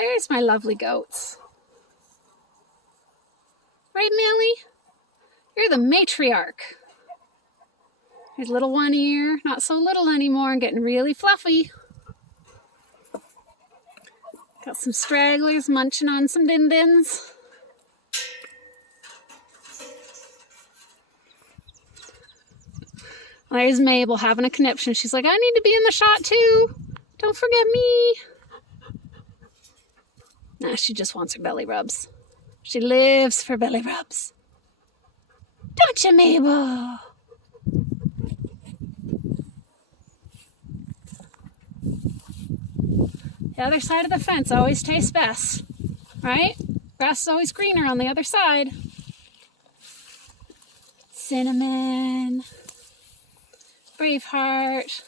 There's my lovely goats. Right, Millie? You're the matriarch. Here's little one ear, not so little anymore and getting really fluffy. Got some stragglers munching on some din-dins. There's Mabel having a conniption. She's like, I need to be in the shot too. Don't forget me. Nah, she just wants her belly rubs. She lives for belly rubs. Don't you, Mabel? The other side of the fence always tastes best, right? Grass is always greener on the other side. Cinnamon, Braveheart,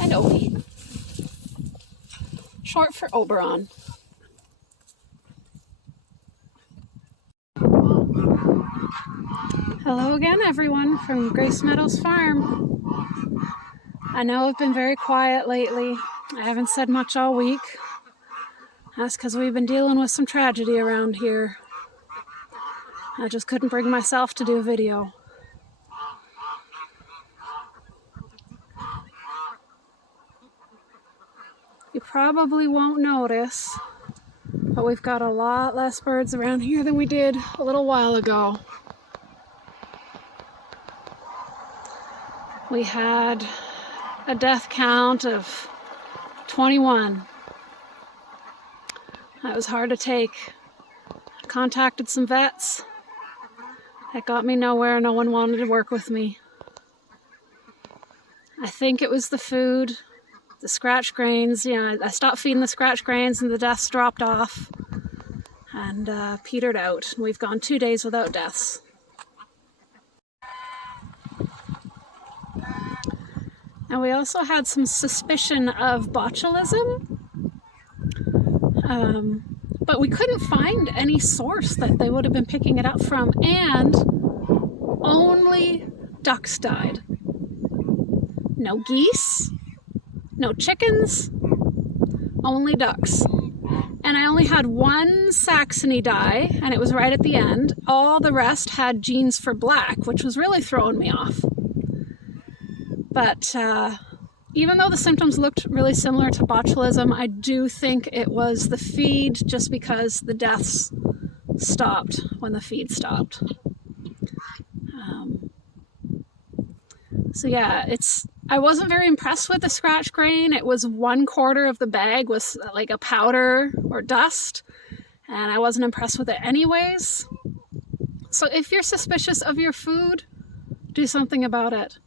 and Odie. Short for Oberon. Hello again, everyone, from Grace Meadows Farm. I know I've been very quiet lately. I haven't said much all week. That's because we've been dealing with some tragedy around here. I just couldn't bring myself to do a video. You probably won't notice, but we've got a lot less birds around here than we did a little while ago. We had a death count of 21. That was hard to take. I contacted some vets. That got me nowhere. No one wanted to work with me. I think it was the food, the scratch grains. Yeah, I stopped feeding the scratch grains and the deaths dropped off and petered out. We've gone 2 days without deaths. And we also had some suspicion of botulism, but we couldn't find any source that they would have been picking it up from, and only ducks died. No geese, no chickens, only ducks. And I only had one Saxony die, and it was right at the end. All the rest had genes for black, which was really throwing me off. But even though the symptoms looked really similar to botulism, I do think it was the feed, just because the deaths stopped when the feed stopped. So yeah, I wasn't very impressed with the scratch grain. It was 1/4 of the bag was like a powder or dust, and I wasn't impressed with it anyways. So if you're suspicious of your food, do something about it.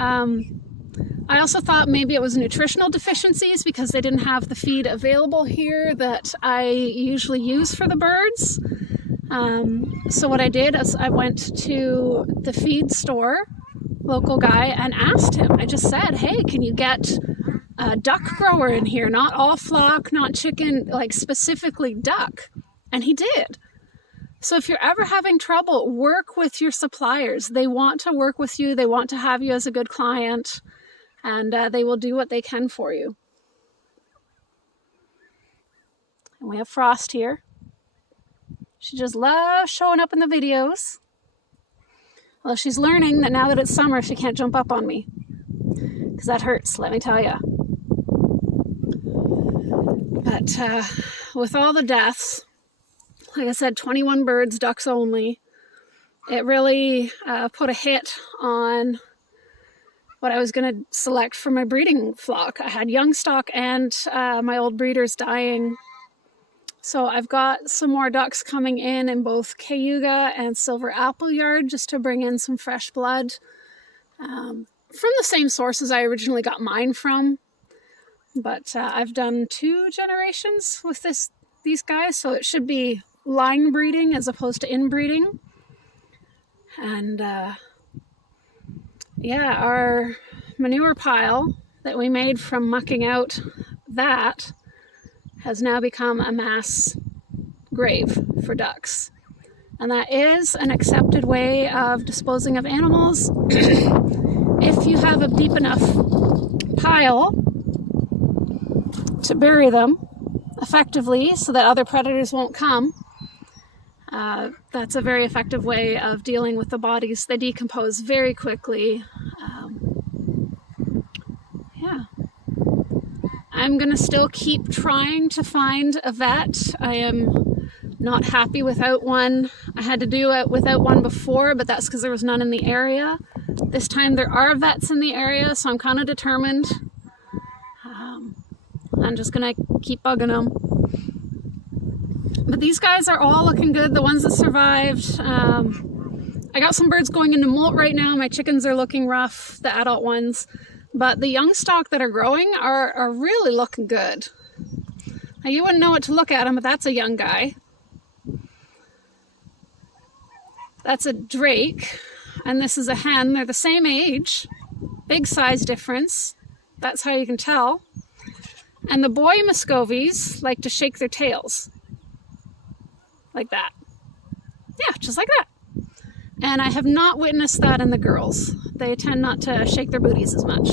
I also thought maybe it was nutritional deficiencies because they didn't have the feed available here that I usually use for the birds. So what I did is I went to the feed store, local guy, and asked him. I just said, hey, can you get a duck grower in here? Not all flock, not chicken, like specifically duck. And he did. So if you're ever having trouble, work with your suppliers. They want to work with you. They want to have you as a good client, and they will do what they can for you. And we have Frost here. She just loves showing up in the videos. Well, she's learning that now that it's summer, she can't jump up on me, because that hurts, let me tell you. But with all the deaths, like I said, 21 birds, ducks only. It really put a hit on what I was going to select for my breeding flock. I had young stock and my old breeders dying. So I've got some more ducks coming in both Cayuga and Silver Appleyard, just to bring in some fresh blood from the same sources I originally got mine from. But I've done 2 generations with these guys, so it should be line breeding as opposed to inbreeding. And yeah, our manure pile that we made from mucking out that has now become a mass grave for ducks. And that is an accepted way of disposing of animals. If you have a deep enough pile to bury them effectively so that other predators won't come. That's a very effective way of dealing with the bodies. They decompose very quickly. Yeah. I'm gonna still keep trying to find a vet. I am not happy without one. I had to do it without one before, but that's because there was none in the area. This time there are vets in the area, so I'm kind of determined. I'm just gonna keep bugging them. But these guys are all looking good, the ones that survived. I got some birds going into molt right now. My chickens are looking rough, the adult ones. But the young stock that are growing are really looking good. Now you wouldn't know what to look at them, but that's a young guy. That's a drake, and this is a hen. They're the same age, big size difference. That's how you can tell. And the boy Muscovies like to shake their tails. Like that. Yeah, just like that. And I have not witnessed that in the girls. They tend not to shake their booties as much.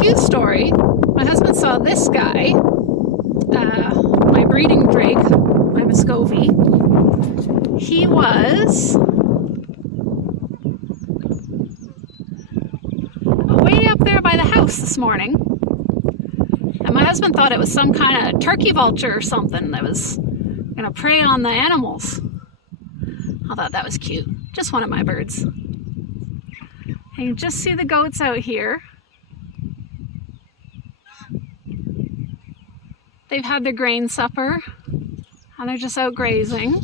Cute story. My husband saw this guy, my breeding drake, my Muscovy. He was way up there by the house this morning. And my husband thought it was some kind of turkey vulture or something that was going to prey on the animals. I thought that was cute. Just one of my birds. And you just see the goats out here. They've had their grain supper and they're just out grazing.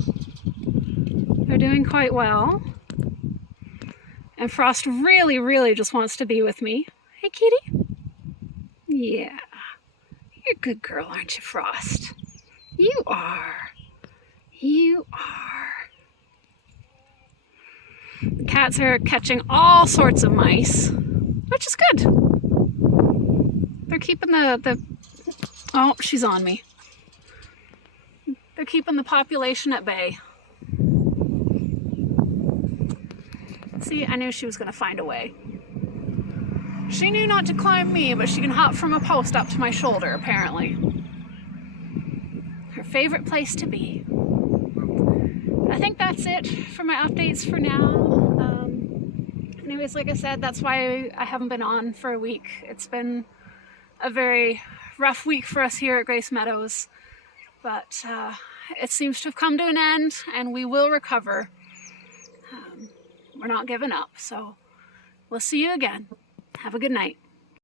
They're doing quite well. And Frost really, really just wants to be with me. Hey, kitty. Yeah. You're a good girl, aren't you, Frost? You are. You are. The cats are catching all sorts of mice, which is good. They're keeping the oh, she's on me. They're keeping the population at bay. See, I knew she was going to find a way. She knew not to climb me, but she can hop from a post up to my shoulder, apparently. Her favorite place to be. I think that's it for my updates for now. Anyways, like I said, that's why I haven't been on for a week. It's been a very rough week for us here at Grace Meadows, but it seems to have come to an end and we will recover. We're not giving up, so we'll see you again. Have a good night.